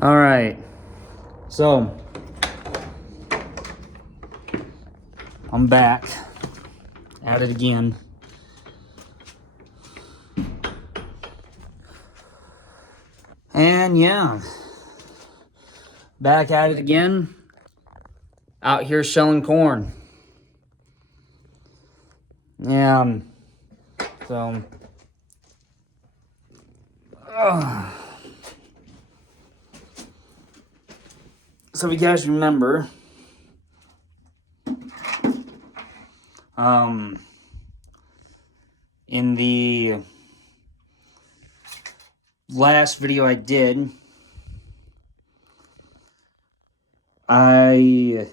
All right, so I'm back at it again. And yeah, back at it again, out here shelling corn. Yeah, so if you guys remember, in the last video I did, I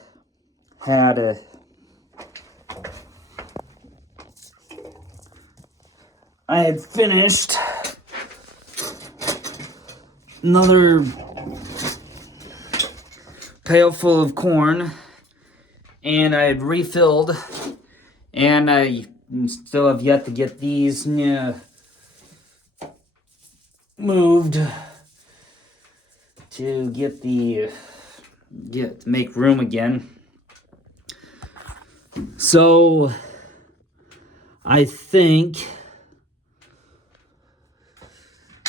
had finished another pail full of corn, and I had refilled, and I still have yet to get these moved to make room again. So I think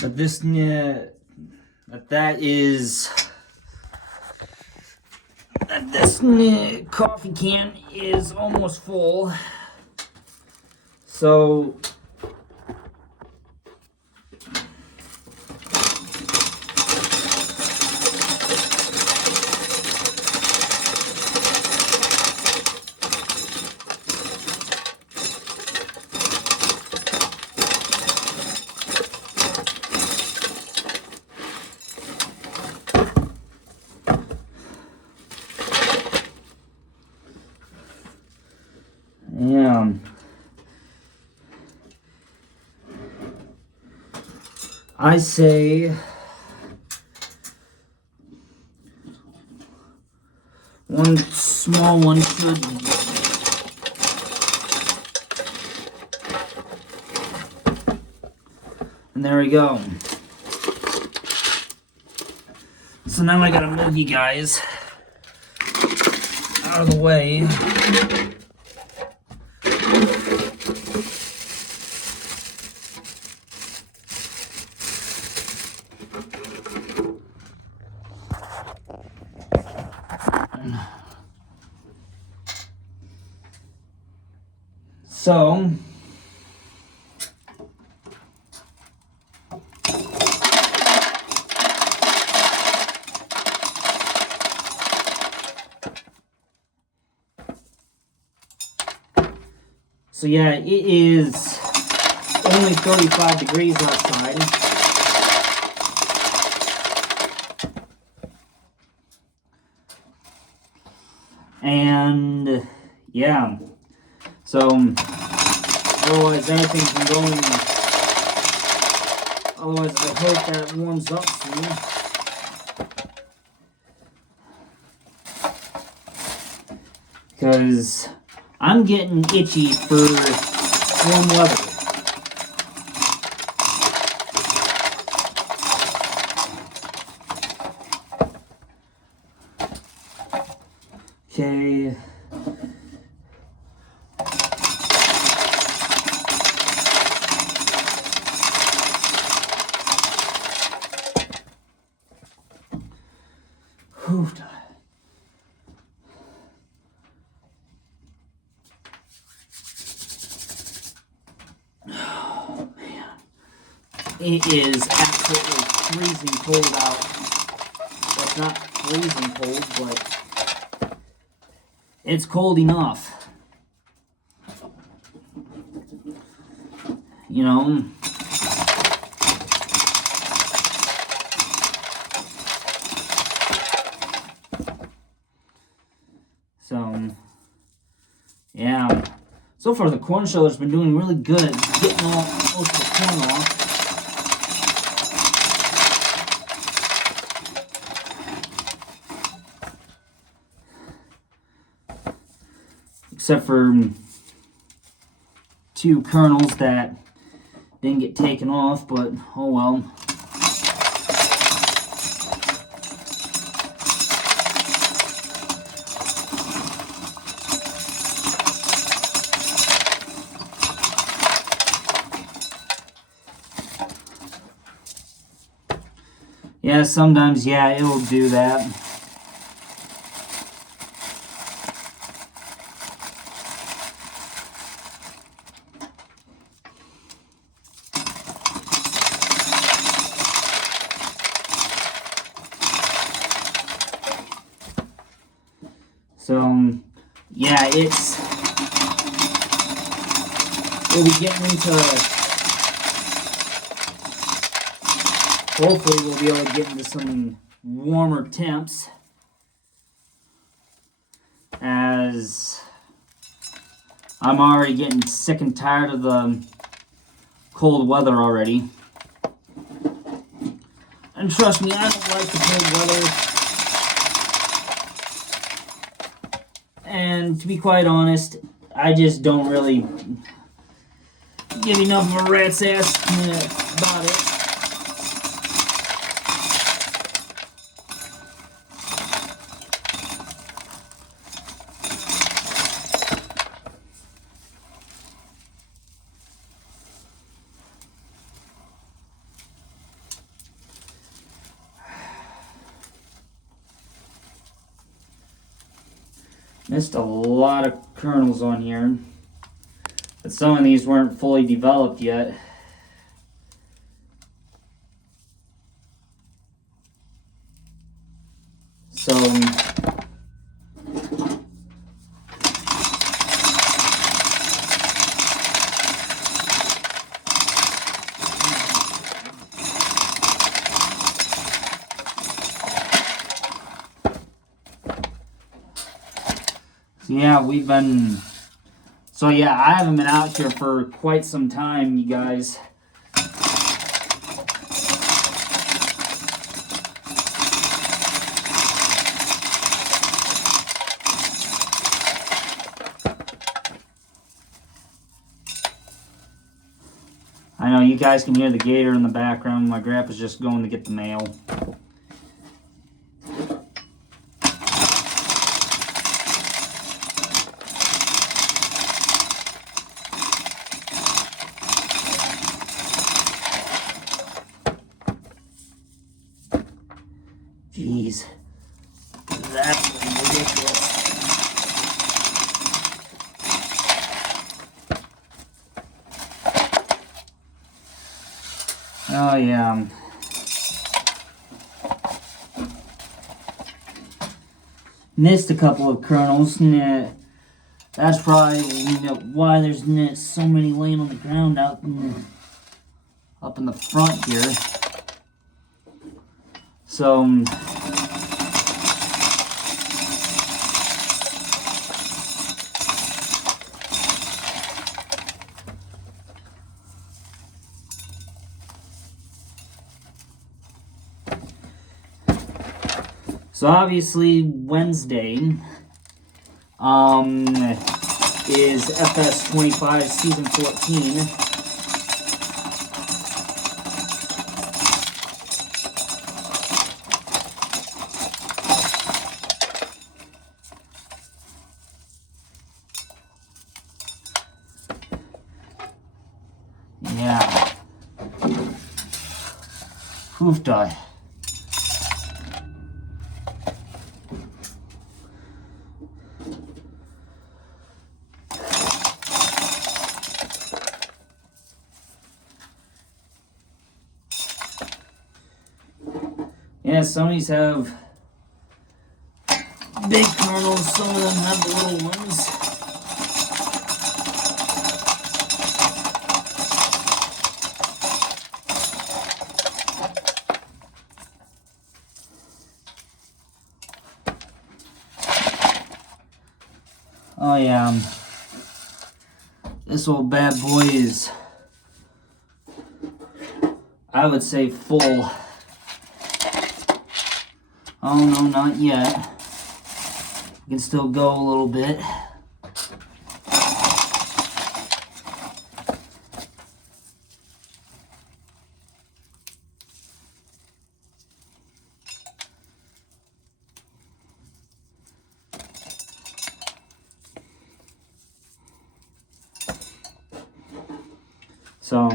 that this coffee can is almost full. So yeah, I say one small one should and there we go. So now I gotta move you guys out of the way. So yeah, it is only 35 degrees outside. And yeah, so otherwise I hope that it warms up soon. Because I'm getting itchy for warm weather. Okay. Whew. Oh, man. It is absolutely freezing cold out. Well, it's not freezing cold, but it's cold enough. You know? So, yeah. So far, the corn sheller's been doing really good at getting most of the corn off. Except for 2 kernels that didn't get taken off, but oh well. Yeah, sometimes, yeah, it'll do that. So, yeah, we'll be getting into, hopefully we'll be able to get into some warmer temps, as I'm already getting sick and tired of the cold weather already. And trust me, I don't like the cold weather. And to be quite honest, I just don't really give enough of a rat's ass about it. Missed a lot of kernels on here, but some of these weren't fully developed yet. So, yeah, I haven't been out here for quite some time, you guys. I know you guys can hear the gator in the background. My grandpa's just going to get the mail. Jeez, that's ridiculous. Oh yeah. Missed a couple of kernels. That's probably why there's so many laying on the ground up in the front here. So obviously Wednesday is FS25 season 14. Yeah. Hoof die. Yeah, some of these have big kernels, some of them have the little ones. Oh yeah, this old bad boy is, I would say, full. Oh no, not yet. We can still go a little bit. So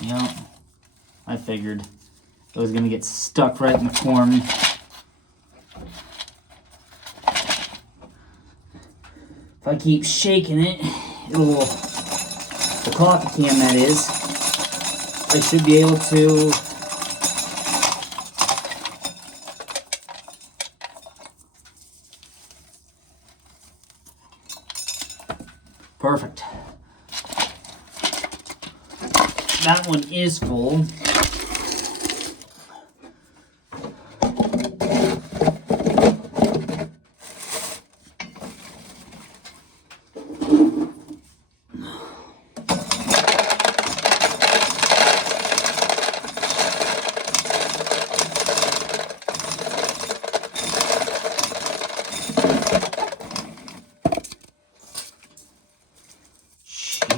Yeah, I figured it was gonna get stuck right in the corn. If I keep shaking it, it'll, the coffee can that is, I should be able to perfect. That one is full.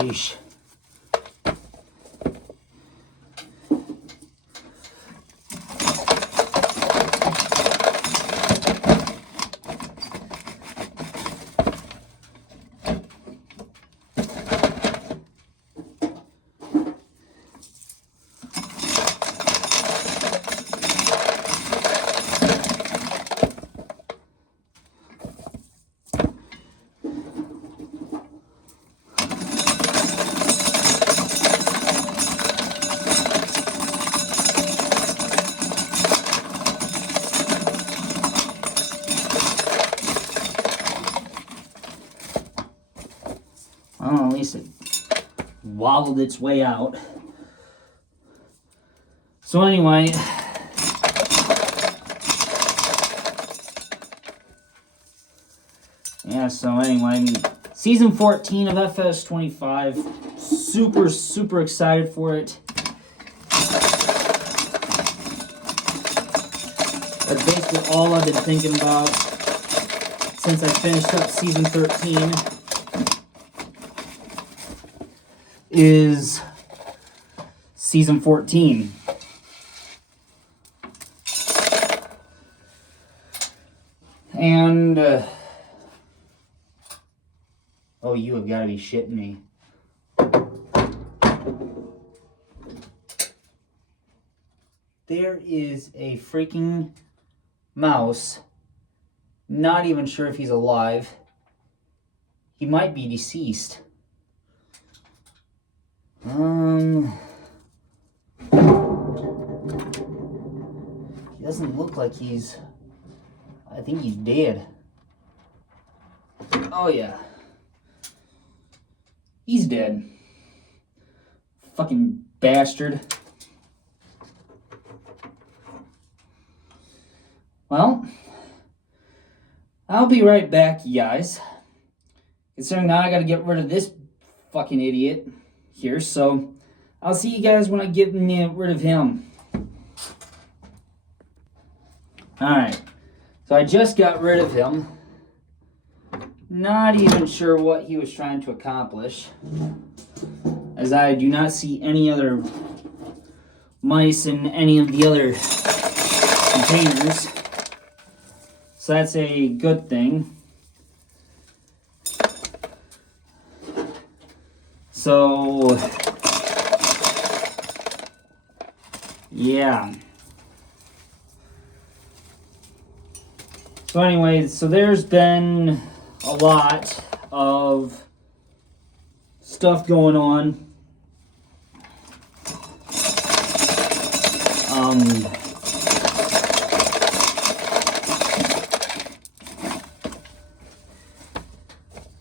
Sheesh. Well, at least it wobbled its way out. So anyway, yeah, so anyway, season 14 of FS25, super excited for it. That's basically all I've been thinking about since I finished up season 13. Is season 14. And, oh, you have got to be shitting me. There is a freaking mouse. Not even sure if he's alive. He might be deceased. He doesn't look like he's, I think he's dead. Oh yeah. He's dead. Fucking bastard. Well, I'll be right back, you guys. Considering now I gotta get rid of this fucking idiot here, so I'll see you guys when I get rid of him. Alright, so I just got rid of him. Not even sure what he was trying to accomplish, as I do not see any other mice in any of the other containers, so that's a good thing. So, yeah. So anyway, so there's been a lot of stuff going on.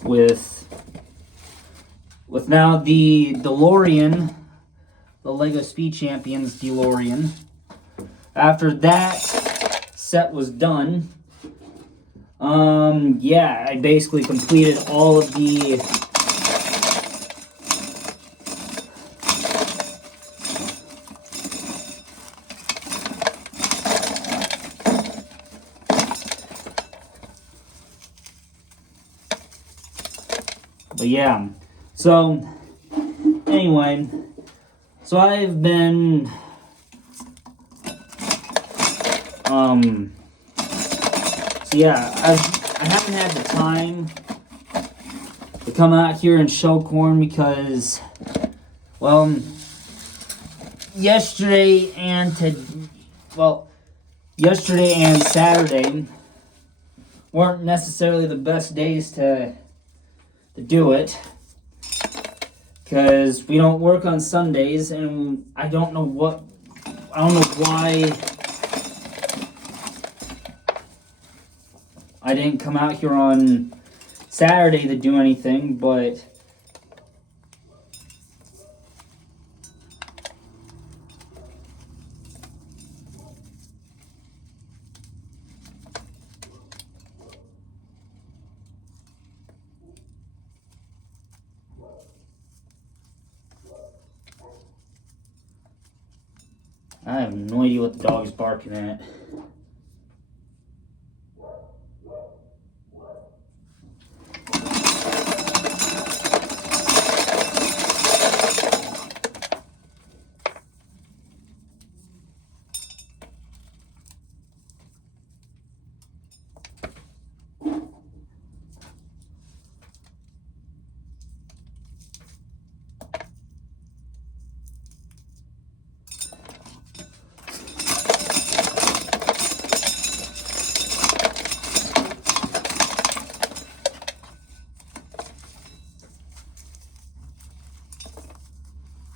With now the DeLorean, the LEGO Speed Champions DeLorean. After that set was done, yeah, I basically completed all of the but yeah, so anyway, so I've been so yeah, I haven't had the time to come out here and show corn because, well, yesterday and Saturday weren't necessarily the best days to do it, because we don't work on Sundays, and I don't know why I didn't come out here on Saturday to do anything, but I have no idea what the dog's barking at.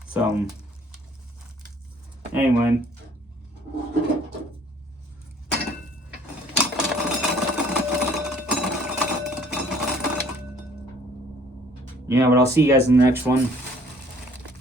So, anyway. Yeah, but I'll see you guys in the next one.